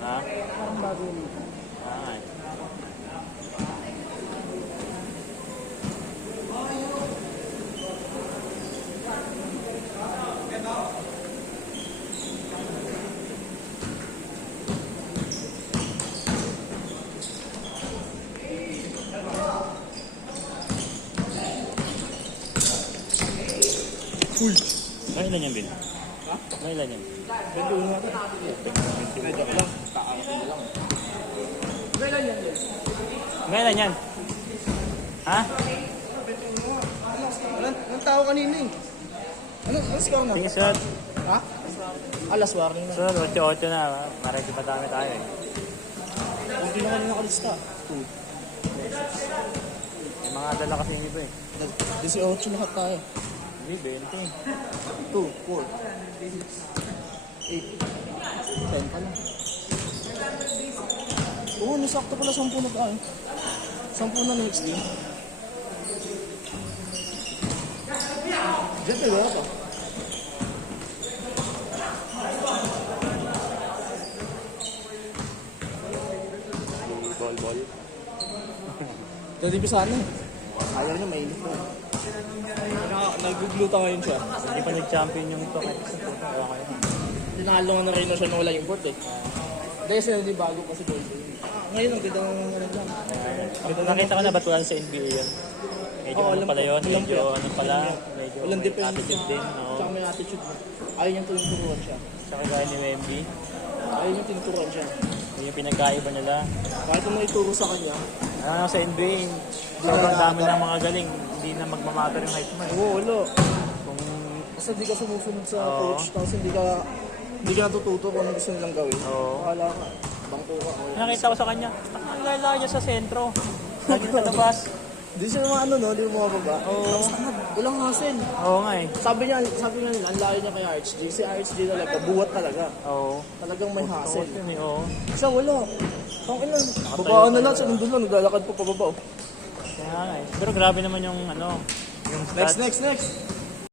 Ha? Parang bago yun. Ay. Uy! May ilan yan, Bin? Ha? May ilan yan? Ganda yun natin. Medyo ko lang. Kaakin na lang. Kailan yan yan? May ilan yan? Ha? Anong tao kanina eh? Anong score na? Sige, sir. Ha? Alas warning na. Sir, 8-8 na. Para di madami tayo eh. Hindi na kanina nakalista. May mga dala kasi yung iba eh. 18 lahat tayo. Hindi, 20. 2, 4, 8, 10 pa lang. Oo, nasakto pala 10 na tayo. 10 na next game. Diyan tayo ba? Ball. Dali pa sana eh. Ayaw niya, mainit na. Nag-gluta ngayon siya. Hindi pa nag-champion yung ito. Ewan kayo. Tinalo nga na rin na siya na wala import eh. Dahil siya hindi bago kasi gold. Ngayon ang ganda ng ano lang. Nakita ko na ba't wala sa NBA yan? Medyo Oo, ano alam pala ko. yun? Alam Medyo ko. ano pala? Medyo Walang may depende. attitude din. Oo. Tsaka may attitude. Ayaw niyang tinuturuan siya. Tsaka gaya ni Wemby. Ayaw niyang tinuturuan siya. Yun yung pinagkaiba nila. Kahit kung may ituro sa kanya, Ano sa NBA, sobrang dami ng mga galing. Hindi na magmamatter yung height mo eh. oo, wala. Kung Basta hindi ka sumusunod sa Oo. coach, tapos hindi ka natututo kung ano gusto nilang gawin. Oo. Bahala ka. Bangko ka. nakita ko sa kanya, ang lala niya sa sentro. Lagi sa labas. Hindi siya naman ano, no? Hindi mo mababa. Oo. Tapos tamad, walang hassle. Oo nga eh. Sabi niya, ang layo niya kay RHG. Si RHG talaga, buhat talaga. Oo. Talagang may hassle. Yun eh, oo. Siya wala. Tangin lang. Babaan na lang siya nandun lang. Naglalakad pa pababa. Kaya nga eh. Pero grabe naman yung ano, yung stats. Next.